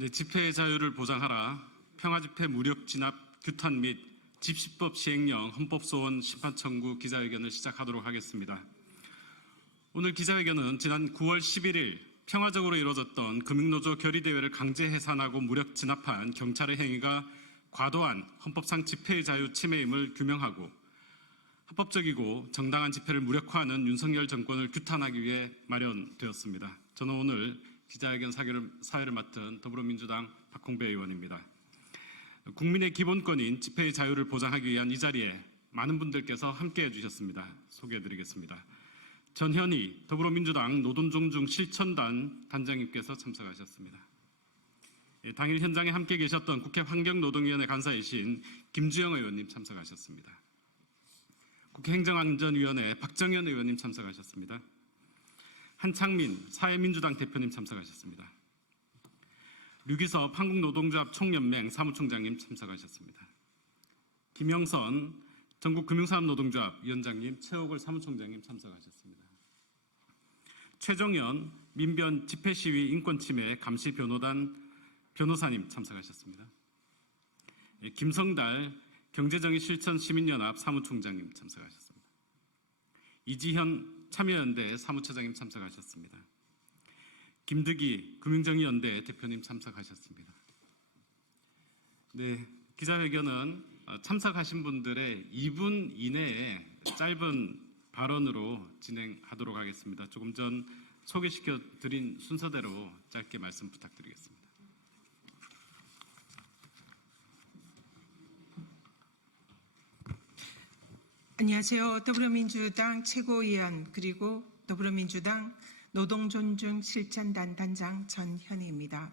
네, 집회의 자유를 보장하라. 평화집회 무력 진압 규탄 및 집시법 시행령 헌법소원 심판 청구 기자회견을 시작하도록 하겠습니다. 오늘 기자회견은 지난 9월 11일 평화적으로 이루어졌던 금융노조 결의대회를 강제 해산하고 무력 진압한 경찰의 행위가 과도한 헌법상 집회의 자유 침해임을 규명하고 합법적이고 정당한 집회를 무력화하는 윤석열 정권을 규탄하기 위해 마련되었습니다. 저는 오늘 기자회견 사회를 맡은 더불어민주당 박홍배 의원입니다. 국민의 기본권인 집회의 자유를 보장하기 위한 이 자리에 많은 분들께서 함께해 주셨습니다. 소개해드리겠습니다. 전현희 더불어민주당 노동존중 실천단 단장님께서 참석하셨습니다. 당일 현장에 함께 계셨던 국회 환경노동위원회 간사이신 김주영 의원님 참석하셨습니다. 국회 행정안전위원회 박정현 의원님 참석하셨습니다. 한창민 사회민주당 대표님 참석하셨습니다. 류기섭 한국노동조합 총연맹 사무총장님 참석하셨습니다. 김영선 전국금융사업노동조합 위원장님, 최옥을 사무총장님 참석하셨습니다. 최정현 민변 집회시위 인권침해 감시변호단 변호사님 참석하셨습니다. 김성달 경제정의실천시민연합 사무총장님 참석하셨습니다. 이지현 참여연대 사무처장님 참석하셨습니다. 김득희 금융정의연대 대표님 참석하셨습니다. 네, 기자회견은 참석하신 분들의 2분 이내에 짧은 발언으로 진행하도록 하겠습니다. 조금 전 소개시켜 드린 순서대로 짧게 말씀 부탁드리겠습니다. 안녕하세요. 더불어민주당 최고위원 그리고 더불어민주당 노동존중 실천단 단장 전현희입니다.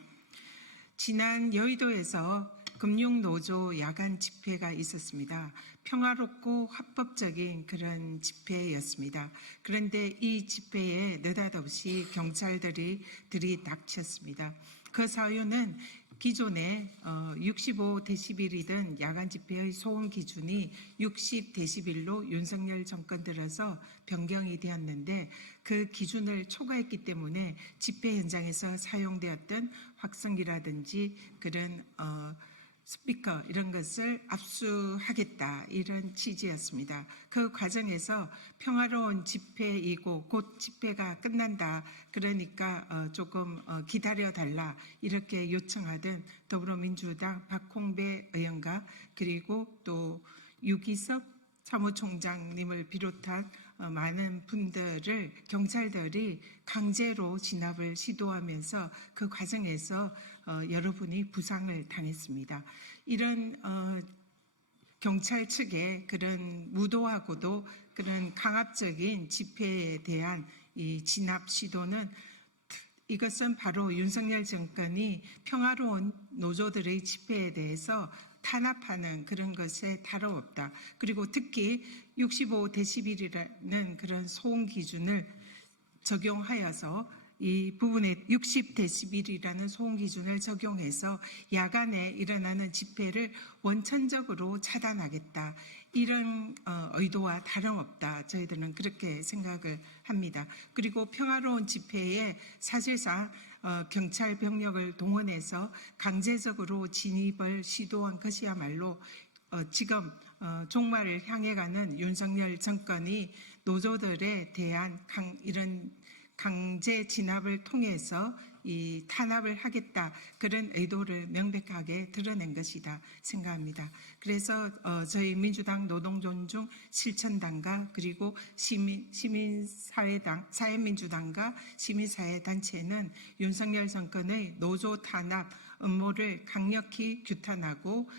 지난 여의도에서 금융노조 야간 집회가 있었습니다. 평화롭고 합법적인 그런 집회였습니다. 그런데 이 집회에 느닷없이 경찰들이 들이닥쳤습니다. 그 사유는 기존에 65데시벨이던 야간 집회의 소음 기준이 60데시벨로 윤석열 정권 들어서 변경이 되었는데 그 기준을 초과했기 때문에 집회 현장에서 사용되었던 확성기라든지 그런 스피커 이런 것을 압수하겠다 이런 취지였습니다. 그 과정에서 평화로운 집회이고 곧 집회가 끝난다 그러니까 조금 기다려달라 이렇게 요청하던 더불어민주당 박홍배 의원과 그리고 또 유기섭 사무총장님을 비롯한 많은 분들을 경찰들이 강제로 진압을 시도하면서 그 과정에서 여러분이 부상을 당했습니다. 이런 경찰 측의 그런 무도하고도 그런 강압적인 집회에 대한 이 진압 시도는 이것은 바로 윤석열 정권이 평화로운 노조들의 집회에 대해서 탄압하는 그런 것에 다름없다. 그리고 특히 65데시벨이라는 그런 소음 기준을 적용하여서 이 부분에 60데시벨이라는 소음 기준을 적용해서 야간에 일어나는 집회를 원천적으로 차단하겠다. 이런 의도와 다름없다. 저희들은 그렇게 생각을 합니다. 그리고 평화로운 집회에 사실상 경찰 병력을 동원해서 강제적으로 진입을 시도한 것이야말로 지금 종말을 향해 가는 윤석열 정권이 노조들에 대한 이런 강제 진압을 통해서 이 탄압을 하겠다 그런 의도를 명백하게 드러낸 것이다 생각합니다. 그래서 저희 민주당 노동존중 실천단과 그리고 시민사회당 사회민주당과 시민사회단체는 윤석열 정권의 노조 탄압 음모를 강력히 규탄하고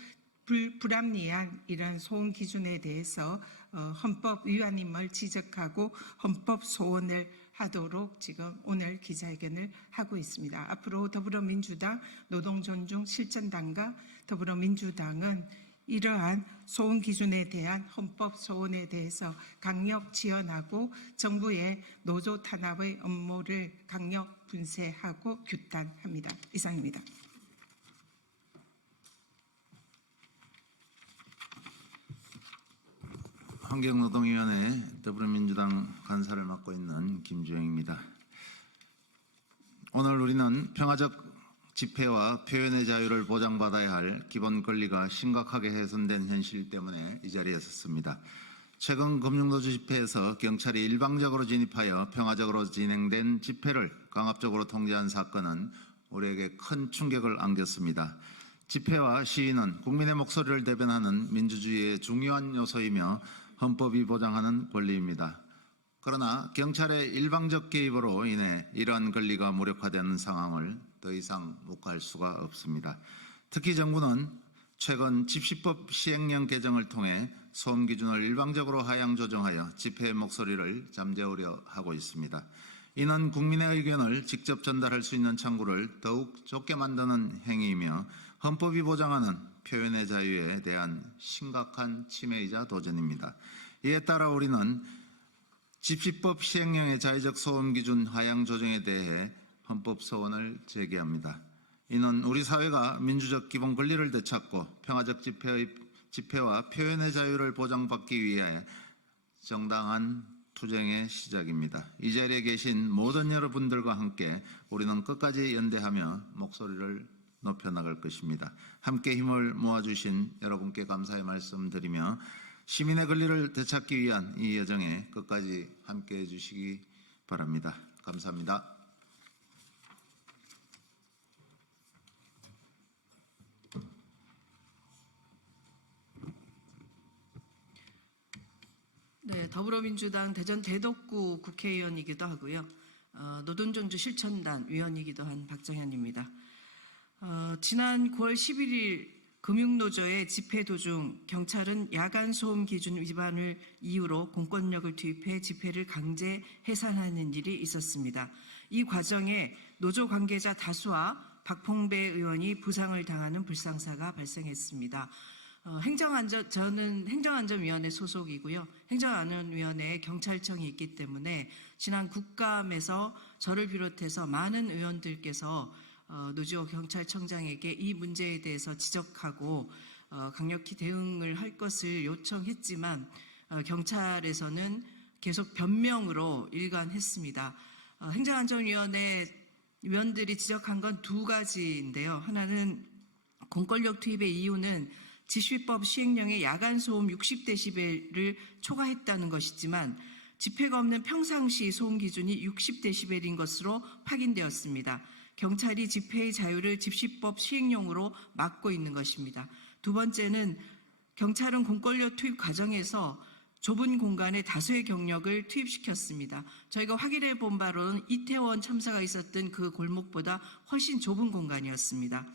불합리한 이런 소음 기준에 대해서 헌법 위반임을 지적하고 헌법 소원을 하도록 지금 오늘 기자회견을 하고 있습니다. 앞으로 더불어민주당 노동존중 실천단과 더불어민주당은 이러한 소음 기준에 대한 헌법 소원에 대해서 강력 지원하고 정부의 노조 탄압의 음모를 강력 분쇄하고 규탄합니다. 이상입니다. 환경노동위원회 더불어민주당 간사를 맡고 있는 김주영입니다. 오늘 우리는 평화적 집회와 표현의 자유를 보장받아야 할 기본 권리가 심각하게 훼손된 현실 때문에 이 자리에 섰습니다. 최근 금융노조 집회에서 경찰이 일방적으로 진입하여 평화적으로 진행된 집회를 강압적으로 통제한 사건은 우리에게 큰 충격을 안겼습니다. 집회와 시위는 국민의 목소리를 대변하는 민주주의의 중요한 요소이며 헌법이 보장하는 권리입니다. 그러나 경찰의 일방적 개입으로 인해 이러한 권리가 무력화되는 상황을 더 이상 묵과할 수가 없습니다. 특히 정부는 최근 집시법 시행령 개정을 통해 소음 기준을 일방적으로 하향 조정하여 집회의 목소리를 잠재우려 하고 있습니다. 이는 국민의 의견을 직접 전달할 수 있는 창구를 더욱 좁게 만드는 행위이며 헌법이 보장하는 표현의 자유에 대한 심각한 침해이자 도전입니다. 이에 따라 우리는 집시법 시행령의 자의적 소음 기준 하향 조정에 대해 헌법 소원을 제기합니다. 이는 우리 사회가 민주적 기본 권리를 되찾고 평화적 집회와 표현의 자유를 보장받기 위해 정당한 투쟁의 시작입니다. 이 자리에 계신 모든 여러분들과 함께 우리는 끝까지 연대하며 목소리를 높여나갈 것입니다. 함께 힘을 모아주신 여러분께 감사의 말씀드리며 시민의 권리를 되찾기 위한 이 여정에 끝까지 함께해 주시기 바랍니다. 감사합니다. 네, 더불어민주당 대전 대덕구 국회의원이기도 하고요. 노동정주 실천단 위원이기도 한 박정현입니다. 지난 9월 11일 금융노조의 집회 도중 경찰은 야간 소음 기준 위반을 이유로 공권력을 투입해 집회를 강제 해산하는 일이 있었습니다. 이 과정에 노조 관계자 다수와 박봉배 의원이 부상을 당하는 불상사가 발생했습니다. 저는 행정안전위원회 소속이고요. 행정안전위원회에 경찰청이 있기 때문에 지난 국감에서 저를 비롯해서 많은 의원들께서 노지호 경찰청장에게 이 문제에 대해서 지적하고 강력히 대응을 할 것을 요청했지만 경찰에서는 계속 변명으로 일관했습니다. 행정안전위원회 위원들이 지적한 건 두 가지인데요. 하나는 공권력 투입의 이유는 집시법 시행령의 야간 소음 60데시벨을 초과했다는 것이지만 집회가 없는 평상시 소음 기준이 60데시벨인 것으로 확인되었습니다. 경찰이 집회의 자유를 집시법 시행령으로 막고 있는 것입니다. 두 번째는 경찰은 공권력 투입 과정에서 좁은 공간에 다수의 경력을 투입시켰습니다. 저희가 확인해 본 바로는 이태원 참사가 있었던 그 골목보다 훨씬 좁은 공간이었습니다.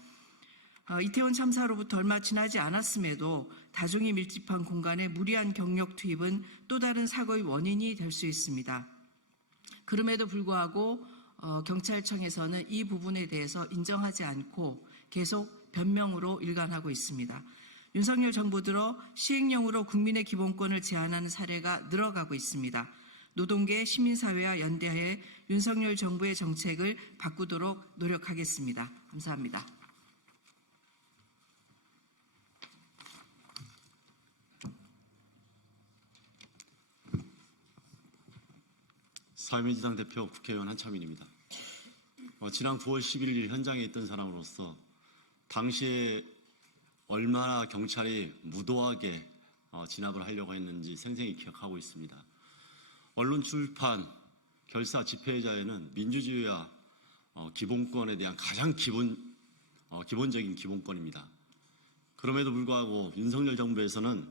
이태원 참사로부터 얼마 지나지 않았음에도 다중이 밀집한 공간에 무리한 경력 투입은 또 다른 사고의 원인이 될 수 있습니다. 그럼에도 불구하고 경찰청에서는 이 부분에 대해서 인정하지 않고 계속 변명으로 일관하고 있습니다. 윤석열 정부 들어 시행령으로 국민의 기본권을 제한하는 사례가 늘어가고 있습니다. 노동계, 시민사회와 연대하에 윤석열 정부의 정책을 바꾸도록 노력하겠습니다. 감사합니다. 사회민주당 대표 국회의원 한참인입니다. 지난 9월 11일 현장에 있던 사람으로서 당시에 얼마나 경찰이 무도하게 진압을 하려고 했는지 생생히 기억하고 있습니다. 언론 출판, 결사, 집회의 자유는 민주주의와 기본권에 대한 가장 기본적인 기본권입니다. 그럼에도 불구하고 윤석열 정부에서는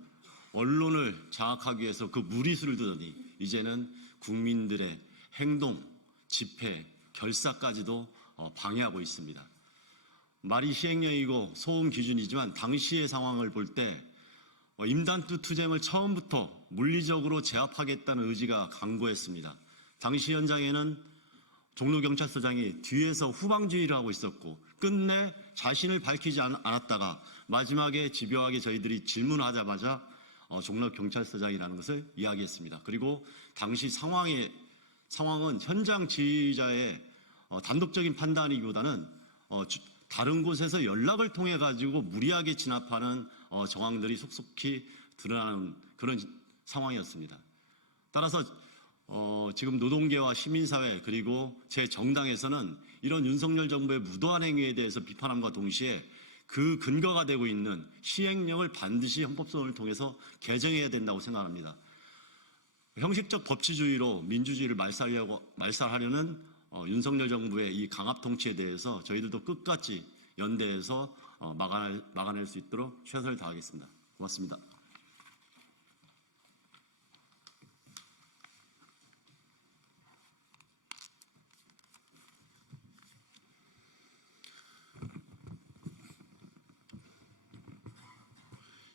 언론을 장악하기 위해서 그 무리수를 두더니 이제는 국민들의 행동, 집회, 결사까지도 방해하고 있습니다. 말이 시행령이고 소음 기준이지만 당시의 상황을 볼 때 임단투 투쟁을 처음부터 물리적으로 제압하겠다는 의지가 강고했습니다. 당시 현장에는 종로경찰서장이 뒤에서 후방주의를 하고 있었고 끝내 자신을 밝히지 않았다가 마지막에 집요하게 저희들이 질문하자마자 종로경찰서장이라는 것을 이야기했습니다. 그리고 당시 상황은 현장 지휘자의 단독적인 판단이기보다는 다른 곳에서 연락을 통해 가지고 무리하게 진압하는 정황들이 속속히 드러나는 그런 상황이었습니다. 따라서 지금 노동계와 시민사회 그리고 제 정당에서는 이런 윤석열 정부의 무도한 행위에 대해서 비판함과 동시에 그 근거가 되고 있는 시행령을 반드시 헌법소원을 통해서 개정해야 된다고 생각합니다. 형식적 법치주의로 민주주의를 말살하려는 윤석열 정부의 이 강압 통치에 대해서 저희들도 끝까지 연대해서 막아낼 수 있도록 최선을 다하겠습니다. 고맙습니다.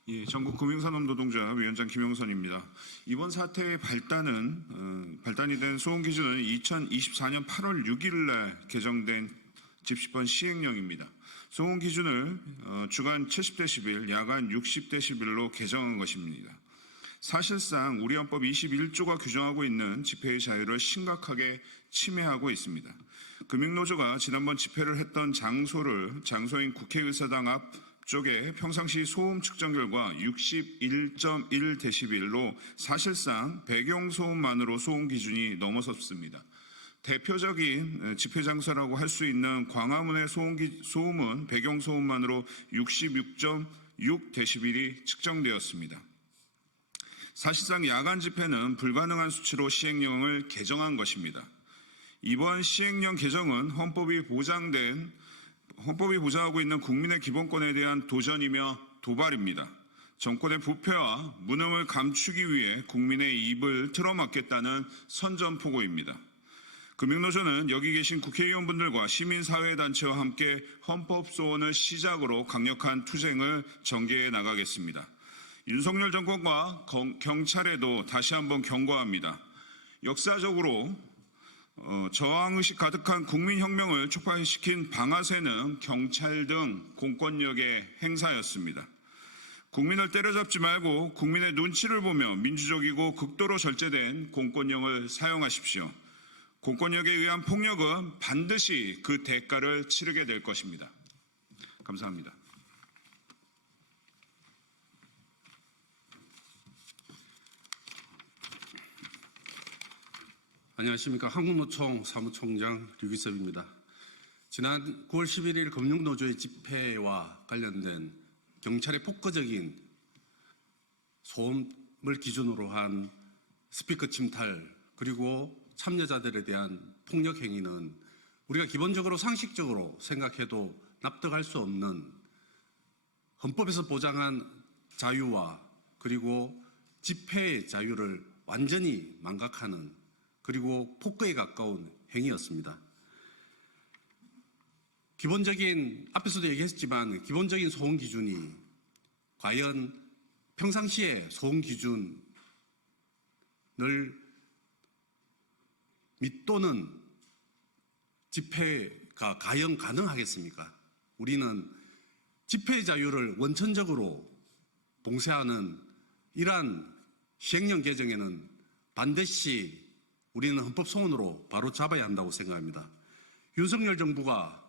예, 전국금융산업노동자 위원장 김용선입니다. 이번 사태의 발단이 된 소음 기준은 2024년 8월 6일 날 개정된 집시법 시행령입니다. 소음 기준을 주간 70dB, 야간 60dB로 개정한 것입니다. 사실상 우리 헌법 21조가 규정하고 있는 집회의 자유를 심각하게 침해하고 있습니다. 금융노조가 지난번 집회를 했던 장소인 국회의사당 앞 쪽에 평상시 소음 측정 결과 61.1dB로 사실상 배경소음만으로 소음 기준이 넘어섰습니다. 대표적인 집회 장소라고 할 수 있는 광화문의 소음은 배경소음만으로 66.6dB이 측정되었습니다. 사실상 야간 집회는 불가능한 수치로 시행령을 개정한 것입니다. 이번 시행령 개정은 헌법이 보장하고 있는 국민의 기본권에 대한 도전이며 도발입니다. 정권의 부패와 무능을 감추기 위해 국민의 입을 틀어막겠다는 선전포고입니다. 금융노조는 여기 계신 국회의원분들과 시민사회단체와 함께 헌법소원을 시작으로 강력한 투쟁을 전개해 나가겠습니다. 윤석열 정권과 경찰에도 다시 한번 경고합니다. 역사적으로 저항의식 가득한 국민혁명을 촉발시킨 방아쇠는 경찰 등 공권력의 행사였습니다. 국민을 때려잡지 말고 국민의 눈치를 보며 민주적이고 극도로 절제된 공권력을 사용하십시오. 공권력에 의한 폭력은 반드시 그 대가를 치르게 될 것입니다. 감사합니다. 안녕하십니까. 한국노총 사무총장 류기섭입니다. 지난 9월 11일 금융노조의 집회와 관련된 경찰의 폭거적인 소음을 기준으로 한 스피커 침탈 그리고 참여자들에 대한 폭력 행위는 우리가 기본적으로 상식적으로 생각해도 납득할 수 없는 헌법에서 보장한 자유와 그리고 집회의 자유를 완전히 망각하는 그리고 폭거에 가까운 행위였습니다. 앞에서도 얘기했지만 기본적인 소음 기준이 과연 평상시에 소음 기준을 또는 집회가 과연 가능하겠습니까? 우리는 집회의 자유를 원천적으로 봉쇄하는 이러한 시행령 개정에는 반드시 우리는 헌법소원으로 바로 잡아야 한다고 생각합니다. 윤석열 정부가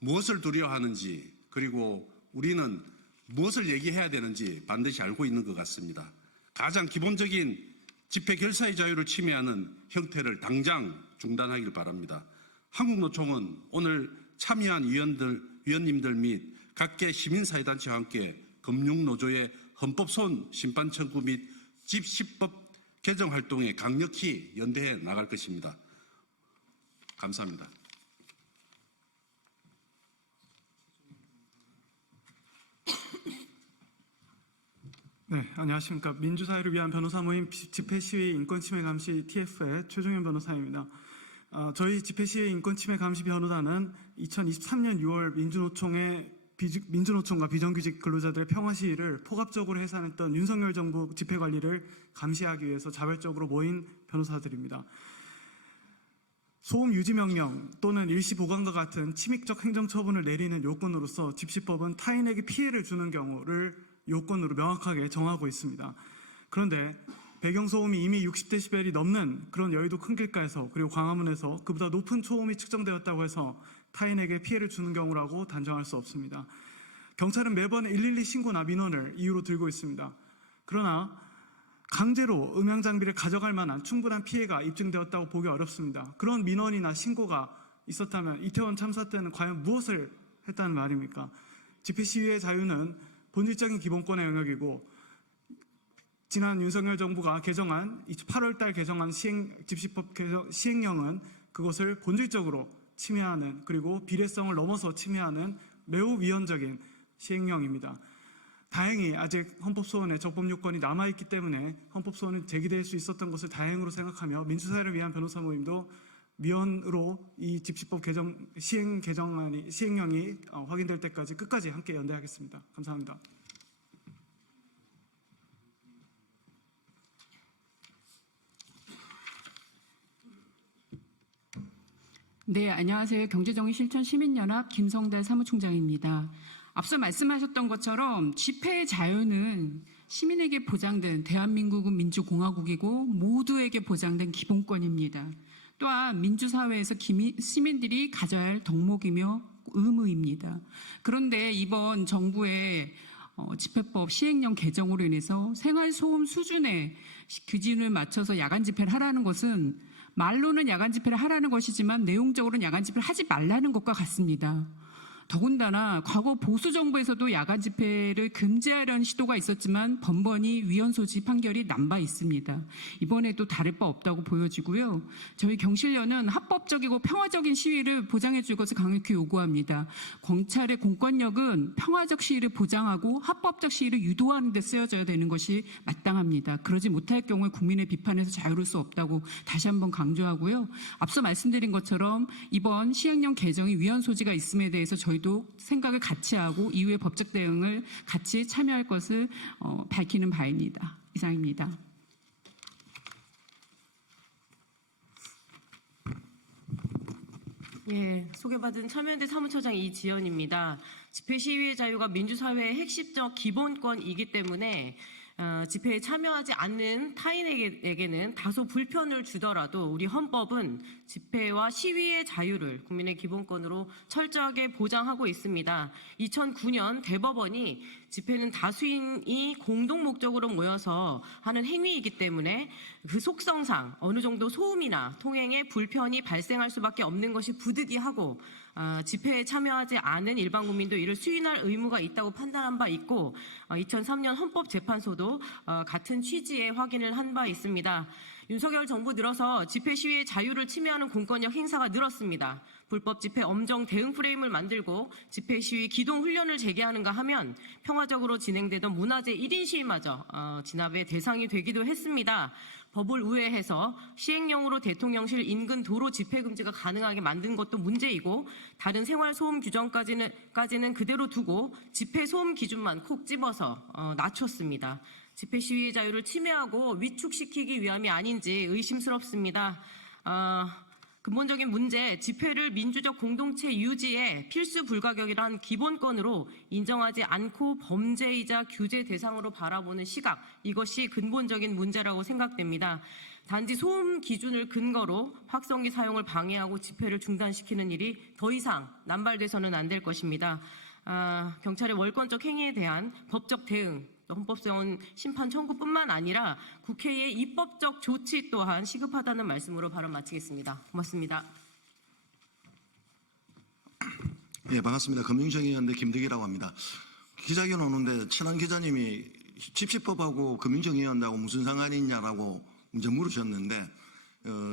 무엇을 두려워하는지 그리고 우리는 무엇을 얘기해야 되는지 반드시 알고 있는 것 같습니다. 가장 기본적인 집회 결사의 자유를 침해하는 형태를 당장 중단하길 바랍니다. 한국노총은 오늘 참여한 위원님들 및 각계 시민사회단체와 함께 금융노조의 헌법소원 심판 청구 및 집시법 개정 활동에 강력히 연대해 나갈 것입니다. 감사합니다. 네, 안녕하십니까. 민주사회를 위한 변호사 모임 집회시위 인권침해 감시 TF의 최종현 변호사입니다. 저희 집회시위 인권침해 감시 변호사는 2023년 6월 민주노총과 비정규직 근로자들의 평화시위를 포괄적으로 해산했던 윤석열 정부 집회관리를 감시하기 위해서 자발적으로 모인 변호사들입니다. 소음 유지명령 또는 일시보관과 같은 침입적 행정처분을 내리는 요건으로서 집시법은 타인에게 피해를 주는 경우를 요건으로 명확하게 정하고 있습니다. 그런데 배경소음이 이미 60dB이 넘는 그런 여의도 큰 길가에서 그리고 광화문에서 그보다 높은 초음이 측정되었다고 해서 타인에게 피해를 주는 경우라고 단정할 수 없습니다. 경찰은 매번 112 신고나 민원을 이유로 들고 있습니다. 그러나 강제로 음향장비를 가져갈 만한 충분한 피해가 입증되었다고 보기 어렵습니다. 그런 민원이나 신고가 있었다면 이태원 참사 때는 과연 무엇을 했다는 말입니까? 집회 시위의 자유는 본질적인 기본권의 영역이고 지난 윤석열 정부가 개정한 8월 달 개정한 집시법 시행령은 그것을 본질적으로 침해하는, 그리고 비례성을 넘어서 침해하는 매우 위헌적인 시행령입니다. 다행히 아직 헌법소원에 적법 요건이 남아있기 때문에 헌법소원은 제기될 수 있었던 것을 다행으로 생각하며 민주사회를 위한 변호사 모임도 위헌으로 이 집시법 시행령이 확인될 때까지 끝까지 함께 연대하겠습니다. 감사합니다. 네, 안녕하세요. 경제정의실천시민연합 김성달 사무총장입니다. 앞서 말씀하셨던 것처럼 집회의 자유는 시민에게 보장된 대한민국은 민주공화국이고 모두에게 보장된 기본권입니다. 또한 민주사회에서 시민들이 가져야 할 덕목이며 의무입니다. 그런데 이번 정부의 집회법 시행령 개정으로 인해서 생활소음 수준의 기준을 맞춰서 야간 집회를 하라는 것은 말로는 야간 집회를 하라는 것이지만 내용적으로는 야간 집회를 하지 말라는 것과 같습니다. 더군다나 과거 보수 정부에서도 야간 집회를 금지하려는 시도가 있었지만 번번이 위헌 소지 판결이 난 바 있습니다. 이번에도 다를 바 없다고 보여지고요. 저희 경실련은 합법적이고 평화적인 시위를 보장해 줄 것을 강력히 요구합니다. 경찰의 공권력은 평화적 시위를 보장하고 합법적 시위를 유도하는 데 쓰여져야 되는 것이 마땅합니다. 그러지 못할 경우에 국민의 비판에서 자유로울 수 없다고 다시 한번 강조하고요. 앞서 말씀드린 것처럼 이번 시행령 개정이 위헌 소지가 있음에 대해서 저희도 생각을 같이 하고 이후에 법적 대응을 같이 참여할 것을 밝히는 바입니다. 이상입니다. 예, 소개받은 참여연대 사무처장 이지연입니다. 집회 시위의 자유가 민주사회의 핵심적 기본권이기 때문에 집회에 참여하지 않는 타인에게는 다소 불편을 주더라도 우리 헌법은 집회와 시위의 자유를 국민의 기본권으로 철저하게 보장하고 있습니다. 2009년 대법원이 집회는 다수인이 공동 목적으로 모여서 하는 행위이기 때문에 그 속성상 어느 정도 소음이나 통행에 불편이 발생할 수밖에 없는 것이 부득이하고 집회에 참여하지 않은 일반 국민도 이를 수인할 의무가 있다고 판단한 바 있고 2003년 헌법재판소도 같은 취지의 확인을 한 바 있습니다. 윤석열 정부 들어서 집회 시위의 자유를 침해하는 공권력 행사가 늘었습니다. 불법 집회 엄정 대응 프레임을 만들고 집회 시위 기동 훈련을 재개하는가 하면 평화적으로 진행되던 문화재 1인 시위마저 진압의 대상이 되기도 했습니다. 법을 우회해서 시행령으로 대통령실 인근 도로 집회 금지가 가능하게 만든 것도 문제이고 다른 생활 소음 규정까지는 그대로 두고 집회 소음 기준만 콕 집어서 낮췄습니다. 집회 시위의 자유를 침해하고 위축시키기 위함이 아닌지 의심스럽습니다. 근본적인 문제, 집회를 민주적 공동체 유지에 필수 불가격이란 기본권으로 인정하지 않고 범죄이자 규제 대상으로 바라보는 시각, 이것이 근본적인 문제라고 생각됩니다. 단지 소음 기준을 근거로 확성기 사용을 방해하고 집회를 중단시키는 일이 더 이상 남발돼서는 안 될 것입니다. 경찰의 월권적 행위에 대한 법적 대응, 헌법소원 심판 청구뿐만 아니라 국회의 입법적 조치 또한 시급하다는 말씀으로 발언 마치겠습니다. 고맙습니다. 예, 반갑습니다. 금융정의연대 김득이라고 합니다. 기자회견 오는데 친한 기자님이 집시법하고 금융정의연대하고 무슨 상관이 있냐라고 이제 물으셨는데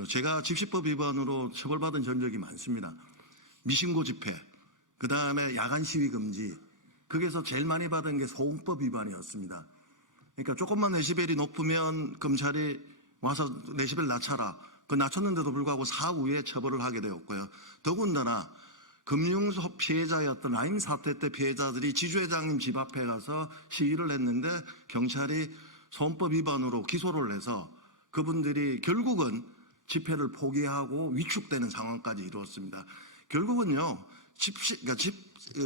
제가 집시법 위반으로 처벌받은 전적이 많습니다. 미신고 집회, 그 다음에 야간 시위 금지, 거기서 제일 많이 받은 게 소음법 위반이었습니다. 그러니까 조금만 데시벨이 높으면 검찰이 와서 데시벨 낮춰라. 그 낮췄는데도 불구하고 사후에 처벌을 하게 되었고요. 더군다나 금융소 피해자였던 라임 사태 때 피해자들이 지주회장님 집 앞에 가서 시위를 했는데 경찰이 소음법 위반으로 기소를 해서 그분들이 결국은 집회를 포기하고 위축되는 상황까지 이루었습니다. 결국은요,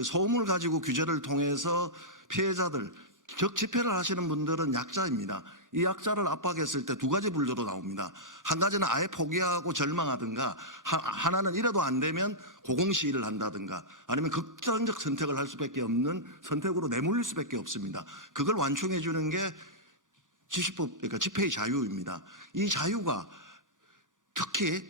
소음을 가지고 규제를 통해서 피해자들, 즉 집회를 하시는 분들은 약자입니다. 이 약자를 압박했을 때 두 가지 불조로 나옵니다. 한 가지는 아예 포기하고 절망하든가, 하나는 이래도 안 되면 고공시위를 한다든가, 아니면 극단적 선택을 할 수밖에 없는 선택으로 내몰릴 수밖에 없습니다. 그걸 완충해 주는 게 집시법, 그러니까 집회의 자유입니다. 이 자유가 특히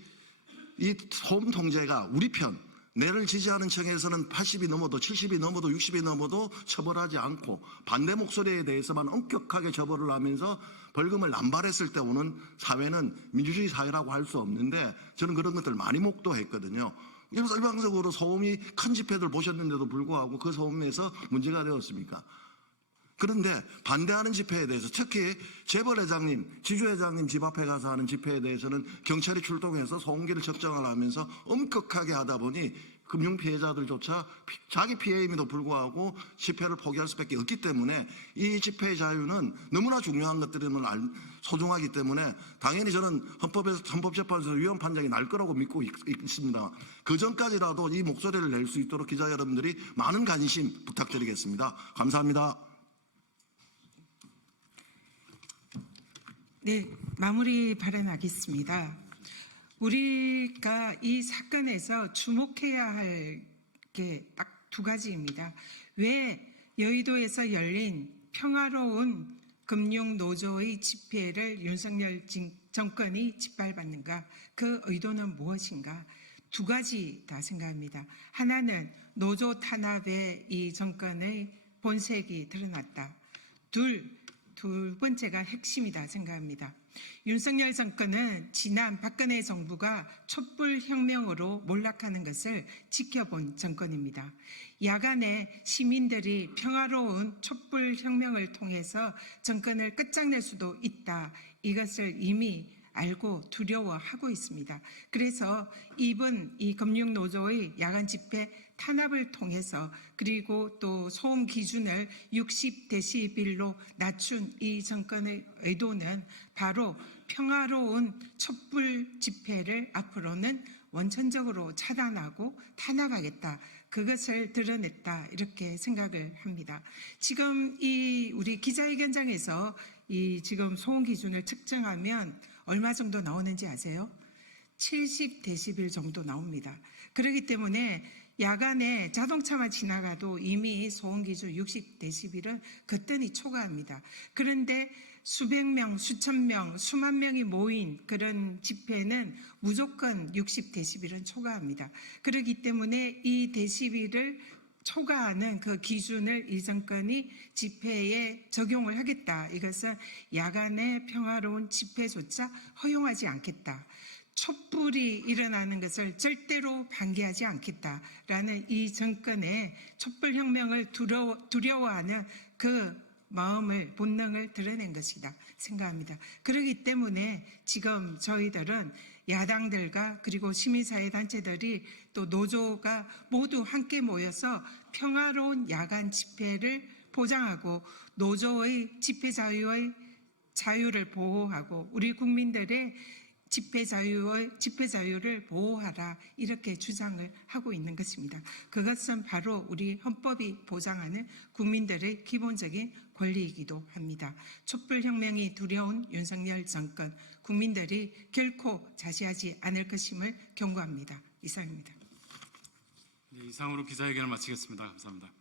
이 소음 통제가 우리 편, 내를 지지하는 층에서는 80이 넘어도 70이 넘어도 60이 넘어도 처벌하지 않고 반대 목소리에 대해서만 엄격하게 처벌을 하면서 벌금을 남발했을 때 오는 사회는 민주주의 사회라고 할 수 없는데 저는 그런 것들 많이 목도했거든요. 일방적으로 소음이 큰 집회들 보셨는데도 불구하고 그 소음에서 문제가 되었습니까? 그런데 반대하는 집회에 대해서 특히 재벌회장님, 지주회장님 집 앞에 가서 하는 집회에 대해서는 경찰이 출동해서 소음기를 측정을 하면서 엄격하게 하다 보니 금융 피해자들조차 자기 피해임에도 불구하고 집회를 포기할 수밖에 없기 때문에 이 집회의 자유는 너무나 중요한 것들임을 소중하기 때문에 당연히 저는 헌법재판소에서 위헌 판정이 날 거라고 믿고 있습니다. 그 전까지라도 이 목소리를 낼 수 있도록 기자 여러분들이 많은 관심 부탁드리겠습니다. 감사합니다. 네, 마무리 발언하겠습니다. 우리가 이 사건에서 주목해야 할 게 딱 두 가지입니다. 왜 여의도에서 열린 평화로운 금융노조의 집회를 윤석열 정권이 짓밟았는가? 그 의도는 무엇인가? 두 가지다 생각합니다. 하나는 노조 탄압의 이 정권의 본색이 드러났다. 둘 번째가 핵심이다 생각합니다. 윤석열 정권은 지난 박근혜 정부가 촛불혁명으로 몰락하는 것을 지켜본 정권입니다. 야간에 시민들이 평화로운 촛불혁명을 통해서 정권을 끝장낼 수도 있다. 이것을 이미 알고 두려워하고 있습니다. 그래서 이번 이 금융노조의 야간 집회 탄압을 통해서 그리고 또 소음 기준을 60데시벨로 낮춘 이 정권의 의도는 바로 평화로운 촛불 집회를 앞으로는 원천적으로 차단하고 탄압하겠다. 그것을 드러냈다. 이렇게 생각을 합니다. 지금 이 우리 기자회견장에서 이 지금 소음 기준을 측정하면 얼마 정도 나오는지 아세요? 70데시벨 정도 나옵니다. 그렇기 때문에 야간에 자동차만 지나가도 이미 소음 기준 60데시벨은 거뜬히 초과합니다. 그런데 수백 명, 수천 명, 수만 명이 모인 그런 집회는 무조건 60데시벨은 초과합니다. 그렇기 때문에 이 데시벨을 초과하는 그 기준을 이 정권이 집회에 적용을 하겠다. 이것은 야간의 평화로운 집회조차 허용하지 않겠다. 촛불이 일어나는 것을 절대로 방기하지 않겠다라는 이 정권의 촛불혁명을 두려워하는 그 마음을, 본능을 드러낸 것이다 생각합니다. 그렇기 때문에 지금 저희들은 야당들과 그리고 시민사회단체들이 또 노조가 모두 함께 모여서 평화로운 야간 집회를 보장하고 노조의 집회 자유를 보호하고 우리 국민들의 집회 자유를 보호하라 이렇게 주장을 하고 있는 것입니다. 그것은 바로 우리 헌법이 보장하는 국민들의 기본적인 권리이기도 합니다. 촛불혁명이 두려운 윤석열 정권, 국민들이 결코 자시하지 않을 것임을 경고합니다. 이상입니다. 네, 이상으로 기자회견을 마치겠습니다. 감사합니다.